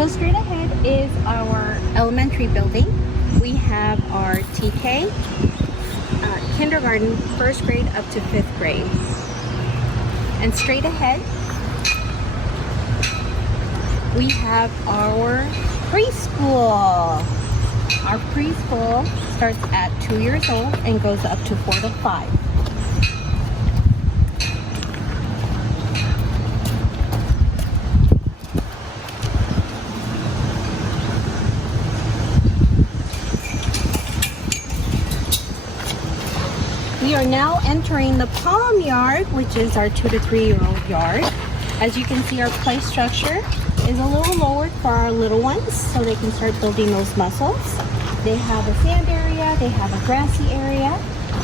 So straight ahead is our elementary building. We have our TK, kindergarten, first grade up to 5th grade. And straight ahead, we have our preschool. Our preschool starts at 2 years old and goes up to 4 to 5. We are now entering the Barnyard, which is our 2 to 3 year old yard. As you can see, our play structure is a little lower for our little ones so they can start building those muscles. They have a sand area, they have a grassy area,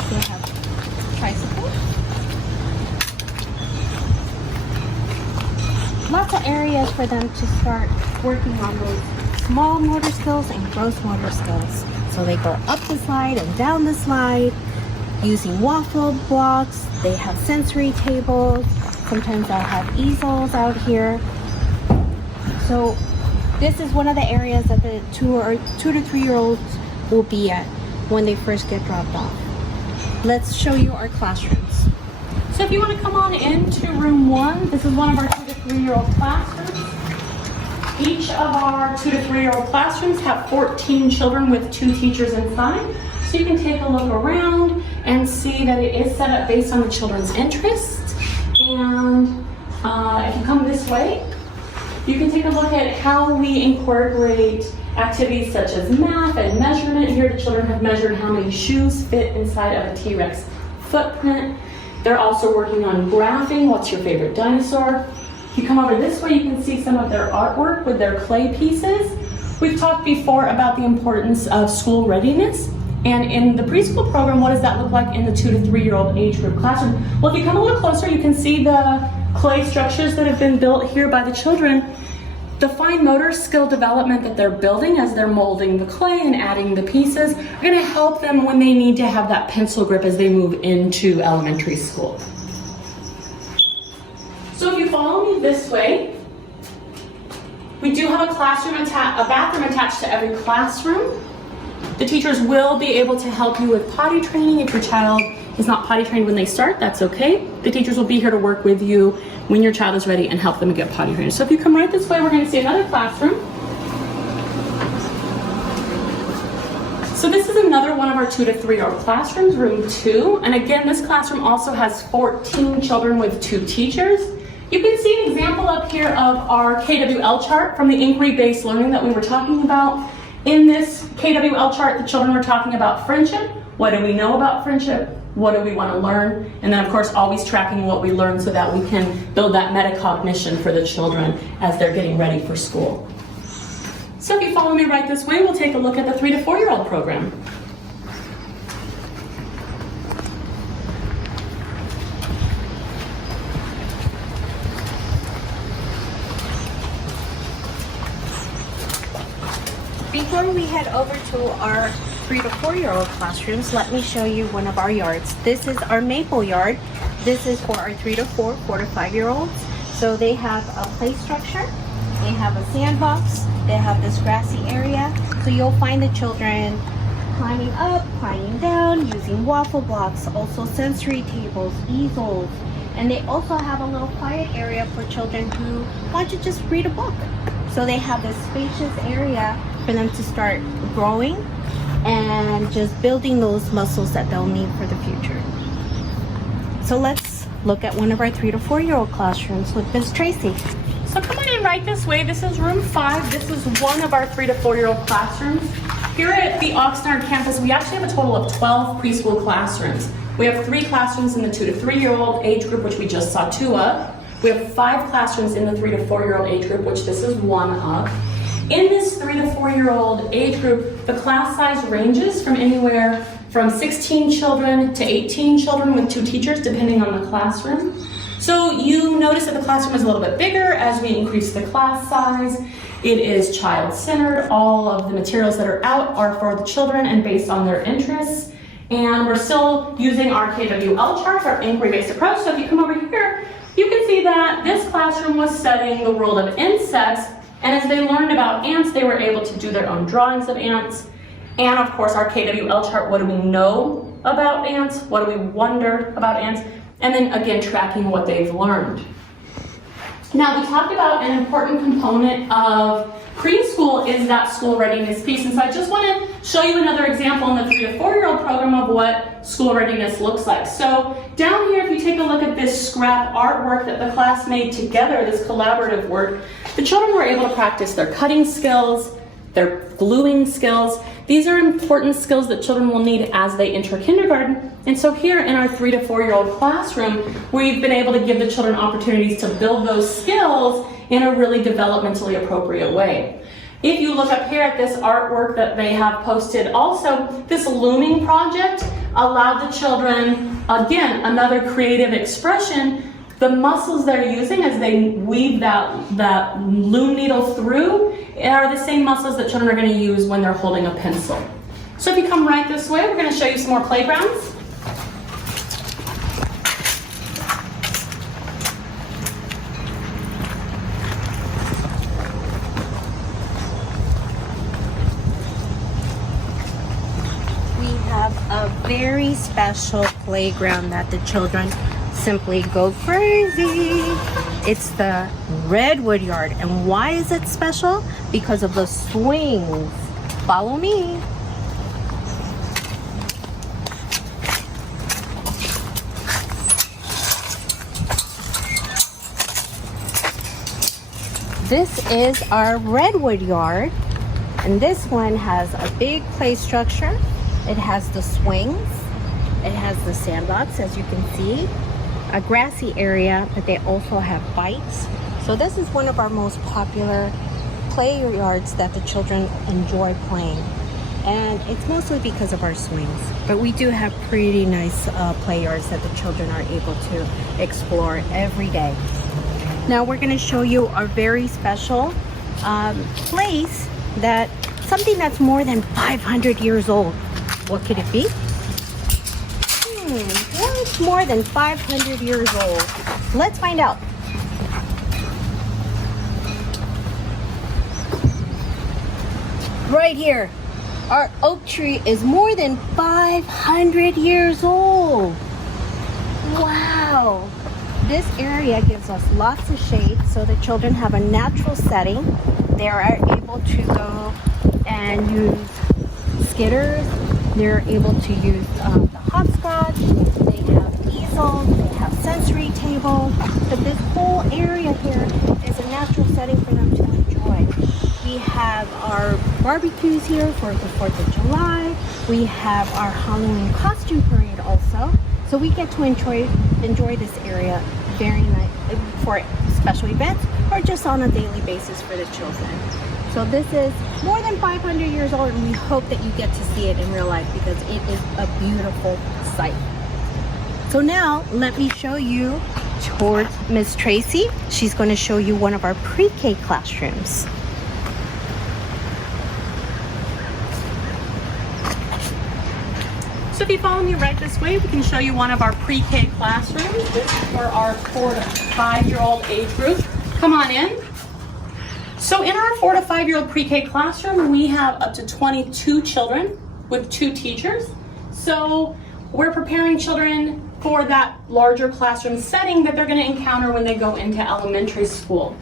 they have tricycles. Lots of areas for them to start working on those small motor skills and gross motor skills. So they go up the slide and down the slide using waffle blocks. They have sensory tables. Sometimes they'll have easels out here. So this is one of the areas that the 2 to 3 year olds will be at when they first get dropped off. Let's show you our classrooms. So if you want to come on into room 1, this is one of our 2 to 3 year old classrooms. Each of our 2 to 3 year old classrooms have 14 children with 2 teachers inside. So you can take a look around and see that it is set up based on the children's interests. And if you come this way, you can take a look at how we incorporate activities such as math and measurement. Here the children have measured how many shoes fit inside of a T-Rex footprint. They're also working on graphing. What's your favorite dinosaur? If you come over this way, you can see some of their artwork with their clay pieces. We've talked before about the importance of school readiness. And in the preschool program, what does that look like in the 2 to 3 year old age group classroom? Well, if you come a little closer, you can see the clay structures that have been built here by the children. The fine motor skill development that they're building as they're molding the clay and adding the pieces are going to help them when they need to have that pencil grip as they move into elementary school. So if you follow me this way, we do have a bathroom attached to every classroom. The teachers will be able to help you with potty training. If your child is not potty trained when they start, that's okay. The teachers will be here to work with you when your child is ready and help them get potty trained. So if you come right this way, we're going to see another classroom. So this is another one of our 2 to 3 year old classrooms, room 2. And again, this classroom also has 14 children with 2 teachers. You can see an example up here of our KWL chart from the inquiry-based learning that we were talking about. In this KWL chart, the children were talking about friendship. What do we know about friendship? What do we want to learn? And then, of course, always tracking what we learn so that we can build that metacognition for the children as they're getting ready for school. So if you follow me right this way, we'll take a look at the 3 to 4 year old program. Before we head over to our 3 to 4 year old classrooms, let me show you one of our yards. This is our maple yard. This is for our 3 to 4, 4 to 5 year olds. So they have a play structure, they have a sandbox, they have this grassy area. So you'll find the children climbing up, climbing down, using waffle blocks, also sensory tables, easels. And they also have a little quiet area for children who want to just read a book. So they have this spacious area for them to start growing and just building those muscles that they'll need for the future. So let's look at one of our 3 to 4 year old classrooms with Ms. Tracy. So come on in right this way. This is room 5. This is one of our 3 to 4 year old classrooms. Here at the Oxnard campus, we actually have a total of 12 preschool classrooms. We have 3 classrooms in the 2 to 3 year old age group, which we just saw 2 of. We have 5 classrooms in the 3 to 4 year old age group, which this is 1 of. In this 3 to 4 year old age group, the class size ranges from anywhere from 16 children to 18 children with 2 teachers, depending on the classroom. So you notice that the classroom is a little bit bigger as we increase the class size. It is child-centered. All of the materials that are out are for the children and based on their interests. And we're still using our KWL charts, our inquiry-based approach. So if you come over here, you can see that this classroom was studying the world of insects And as they learned about ants, they were able to do their own drawings of ants. And of course, our KWL chart, what do we know about ants? What do we wonder about ants? And then again, tracking what they've learned. Now, we talked about an important component of preschool is that school readiness piece. And so I just want to show you another example in the 3 to 4 year-old program of what school readiness looks like. So down here, if you take a look at this scrap artwork that the class made together, this collaborative work, the children were able to practice their cutting skills, their gluing skills. These are important skills that children will need as they enter kindergarten. And so here in our 3 to 4 year-old classroom, we've been able to give the children opportunities to build those skills in a really developmentally appropriate way. If you look up here at this artwork that they have posted also, this looming project allowed the children, again, another creative expression. The muscles they're using as they weave that loom needle through are the same muscles that children are going to use when they're holding a pencil. So if you come right this way, we're going to show you some more playgrounds. We have a very special playground that the children simply go crazy. It's the Redwood Yard. And why is it special? Because of the swings. Follow me. This is our Redwood Yard. And this one has a big play structure. It has the swings. It has the sandbox, as you can see. A grassy area, but they also have bites. So this is one of our most popular play yards that the children enjoy playing. And it's mostly because of our swings. But we do have pretty nice play yards that the children are able to explore every day. Now we're going to show you our very special place that something that's more than 500 years old. What could it be? Well, it's more than 500 years old. Let's find out. Right here, our oak tree is more than 500 years old. Wow. This area gives us lots of shade, so the children have a natural setting. They are able to go and use skitters. They're able to use the hopscotch. They have easels. They have sensory tables. But this whole area here is a natural setting for them to enjoy. We have our barbecues here for the 4th of July. We have our Halloween costume parade also. So we get to enjoy this area very nice for special events or just on a daily basis for the children. So this is more than 500 years old, and we hope that you get to see it in real life because it is a beautiful sight. So now let me show you towards Miss Tracy. She's going to show you one of our pre-K classrooms. So if you follow me right this way, we can show you one of our pre-K classrooms. This is for our 4 to 5 year old age group. Come on in. So in our 4 to 5 year old pre-K classroom, we have up to 22 children with 2 teachers. So we're preparing children for that larger classroom setting that they're going to encounter when they go into elementary school.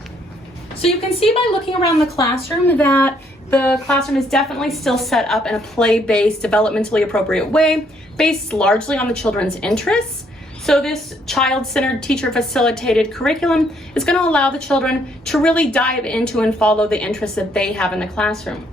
So you can see by looking around the classroom that the classroom is definitely still set up in a play-based, developmentally appropriate way, based largely on the children's interests. So this child-centered, teacher-facilitated curriculum is going to allow the children to really dive into and follow the interests that they have in the classroom.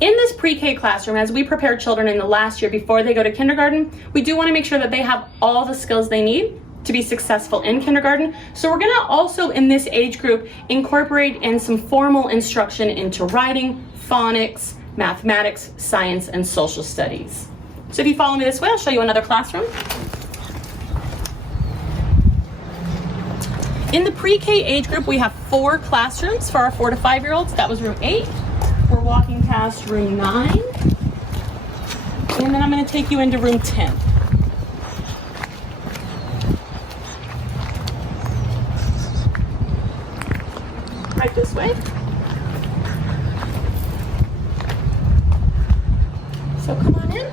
In this pre-K classroom, as we prepare children in the last year before they go to kindergarten, we do want to make sure that they have all the skills they need to be successful in kindergarten. So we're going to also, in this age group, incorporate in some formal instruction into writing, phonics, mathematics, science, and social studies. So if you follow me this way, I'll show you another classroom. In the pre-K age group, we have 4 classrooms for our 4 to 5 year olds. That was room 8. We're walking past room 9. And then I'm going to take you into room 10. Right this way. So come on in.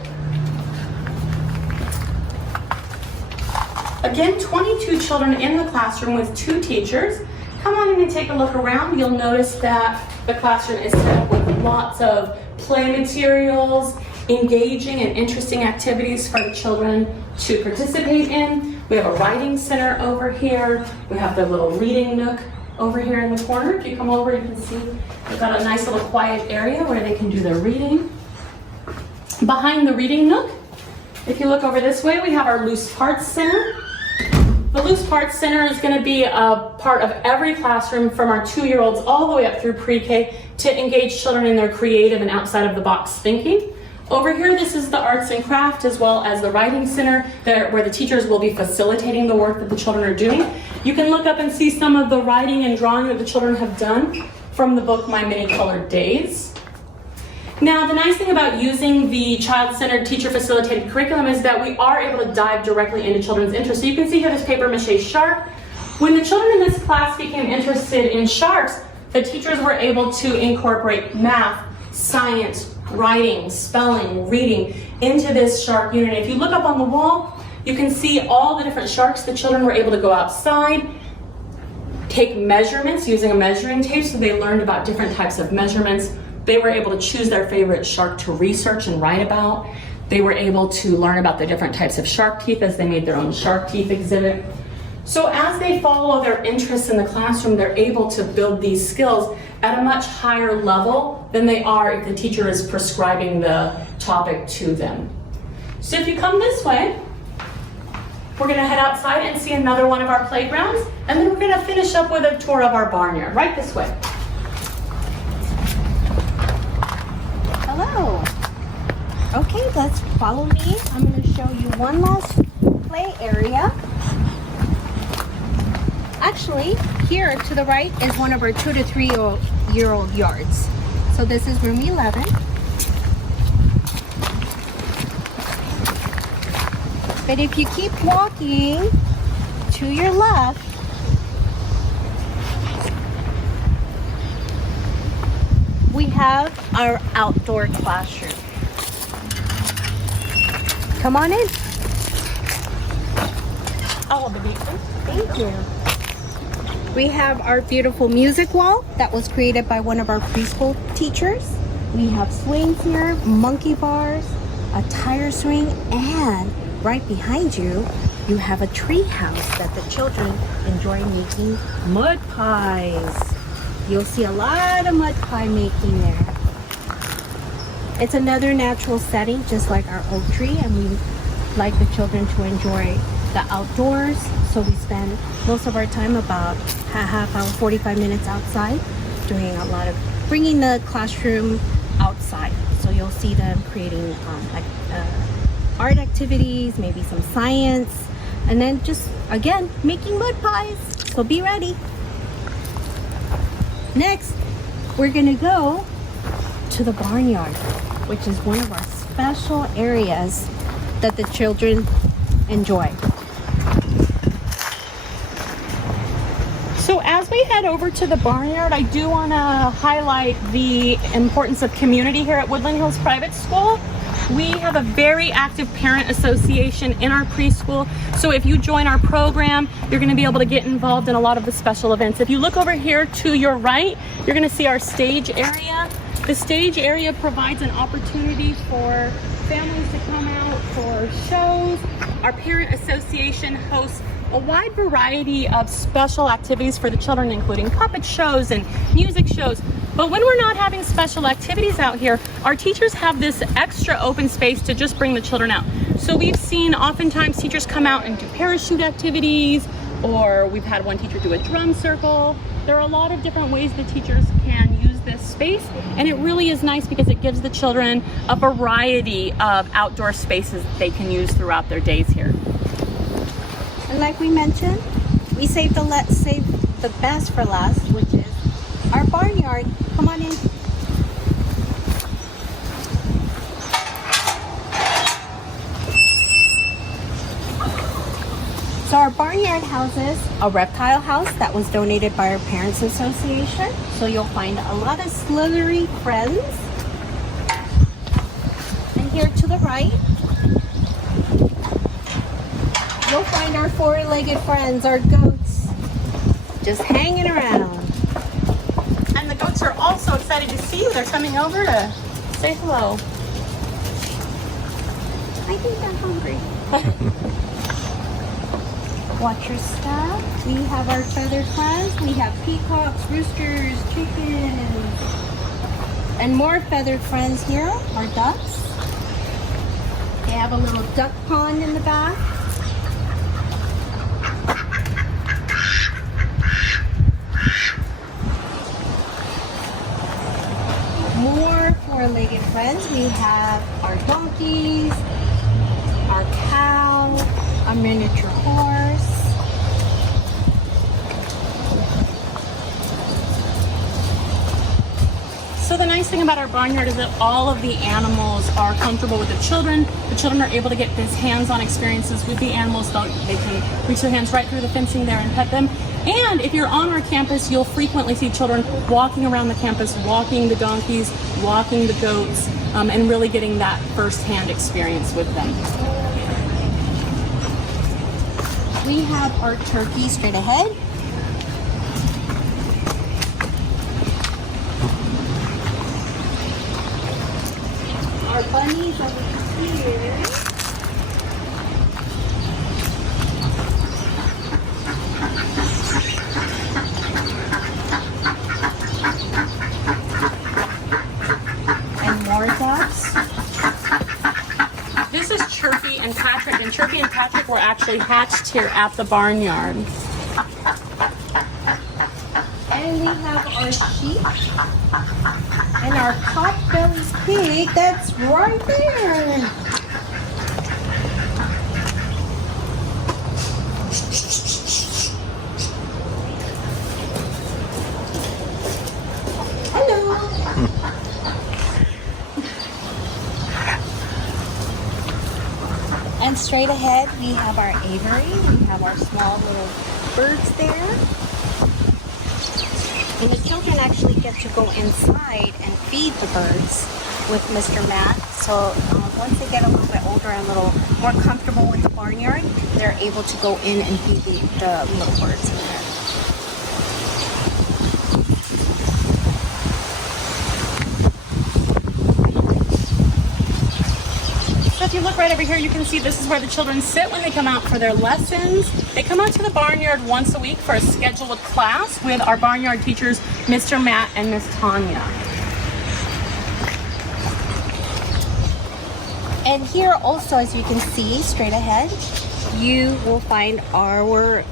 Again, 22 children in the classroom with 2 teachers. Come on in and take a look around. You'll notice that the classroom is set up with lots of play materials, engaging and interesting activities for the children to participate in. We have a writing center over here. We have the little reading nook over here in the corner. If you come over, you can see we've got a nice little quiet area where they can do their reading. Behind the reading nook, if you look over this way, we have our loose parts center. The Loose Parts Center is going to be a part of every classroom from our 2-year-olds all the way up through pre-K to engage children in their creative and outside of the box thinking. Over here, this is the arts and craft as well as the writing center where the teachers will be facilitating the work that the children are doing. You can look up and see some of the writing and drawing that the children have done from the book My Many Colored Days. Now, the nice thing about using the child-centered teacher-facilitated curriculum is that we are able to dive directly into children's interests. So you can see here this paper-mache shark. When the children in this class became interested in sharks, the teachers were able to incorporate math, science, writing, spelling, reading into this shark unit. If you look up on the wall, you can see all the different sharks. The children were able to go outside, take measurements using a measuring tape, so they learned about different types of measurements. They were able to choose their favorite shark to research and write about. They were able to learn about the different types of shark teeth as they made their own shark teeth exhibit. So as they follow their interests in the classroom, they're able to build these skills at a much higher level than they are if the teacher is prescribing the topic to them. So if you come this way, we're gonna head outside and see another one of our playgrounds, and then we're gonna finish up with a tour of our barnyard, right this way. Hello. Okay, let's follow me. I'm going to show you one last play area. Actually, here to the right is one of our 2 to 3-year-old yards. So this is room 11. But if you keep walking to your left, we have our outdoor classroom. Come on in. I'll hold the beat, please. Thank you. We have our beautiful music wall that was created by one of our preschool teachers. We have swings here, monkey bars, a tire swing, and right behind you, you have a tree house that the children enjoy making mud pies. You'll see a lot of mud pie making there. It's another natural setting, just like our oak tree, and we like the children to enjoy the outdoors. So we spend most of our time, about a half hour, 45 minutes outside, doing a lot of bringing the classroom outside. So you'll see them creating art activities, maybe some science, and then just, again, making mud pies. So be ready. Next, we're gonna go to the barnyard, which is one of our special areas that the children enjoy. So as we head over to the barnyard, I do want to highlight the importance of community here at Woodland Hills Private School. We have a very active parent association in our preschool. So if you join our program, you're going to be able to get involved in a lot of the special events. If you look over here to your right, you're going to see our stage area. The stage area provides an opportunity for families to come out for shows. Our parent association hosts a wide variety of special activities for the children, including puppet shows and music shows. But when we're not having special activities out here, our teachers have this extra open space to just bring the children out. So we've seen oftentimes teachers come out and do parachute activities, or we've had one teacher do a drum circle. There are a lot of different ways the teachers can use this space, and it really is nice because it gives the children a variety of outdoor spaces that they can use throughout their days here. And like we mentioned, we saved the best for last, which is our barnyard. Come on in. So our barnyard houses a reptile house that was donated by our Parents Association. So you'll find a lot of slithery friends. And here to the right, you'll find our four-legged friends, our goats, just hanging around. And the goats are also excited to see you. They're coming over to say hello. I think they're hungry. Watch your step. We have our feathered friends. We have peacocks, roosters, chickens, and more feathered friends here, our ducks. They have a little duck pond in the back. More four-legged friends. We have our donkeys, our cow, a miniature horse. So the nice thing about our barnyard is that all of the animals are comfortable with the children. The children are able to get this hands-on experiences with the animals. They can reach their hands right through the fencing there and pet them. And if you're on our campus, you'll frequently see children walking around the campus, walking the donkeys, walking the goats, and really getting that first-hand experience with them. We have our turkey straight ahead. Our bunnies over here. And more ducks. This is Chirpy and Patrick, and Chirpy and Patrick were actually hatched here at the barnyard. And we have our sheep and our pot-bellied pig that's right there. Hello. And straight ahead, we have our aviary. We have our small little birds there. And the children actually get to go inside and feed the birds with Mr. Matt. So once they get a little bit older and a little more comfortable with the barnyard, they're able to go in and feed the little birds in there. So if you look right over here, you can see this is where the children sit when they come out for their lessons. They come out to the barnyard once a week for a scheduled class with our barnyard teachers, Mr. Matt and Miss Tanya. And here also, as you can see straight ahead, you will find our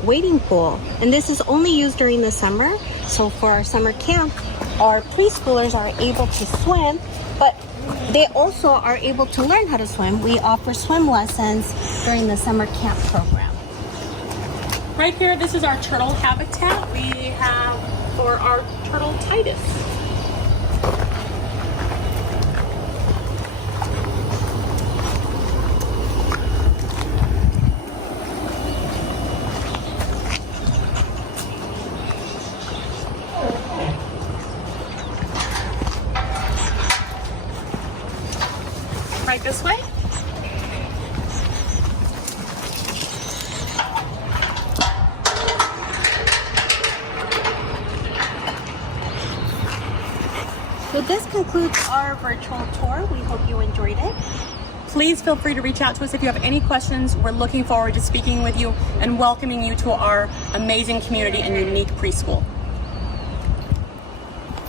wading pool. And this is only used during the summer. So for our summer camp, our preschoolers are able to swim, but they also are able to learn how to swim. We offer swim lessons during the summer camp program. Right here, this is our turtle habitat we have for our turtle Titus. Right this way. So this concludes our virtual tour. We hope you enjoyed it. Please feel free to reach out to us if you have any questions. We're looking forward to speaking with you and welcoming you to our amazing community and unique preschool.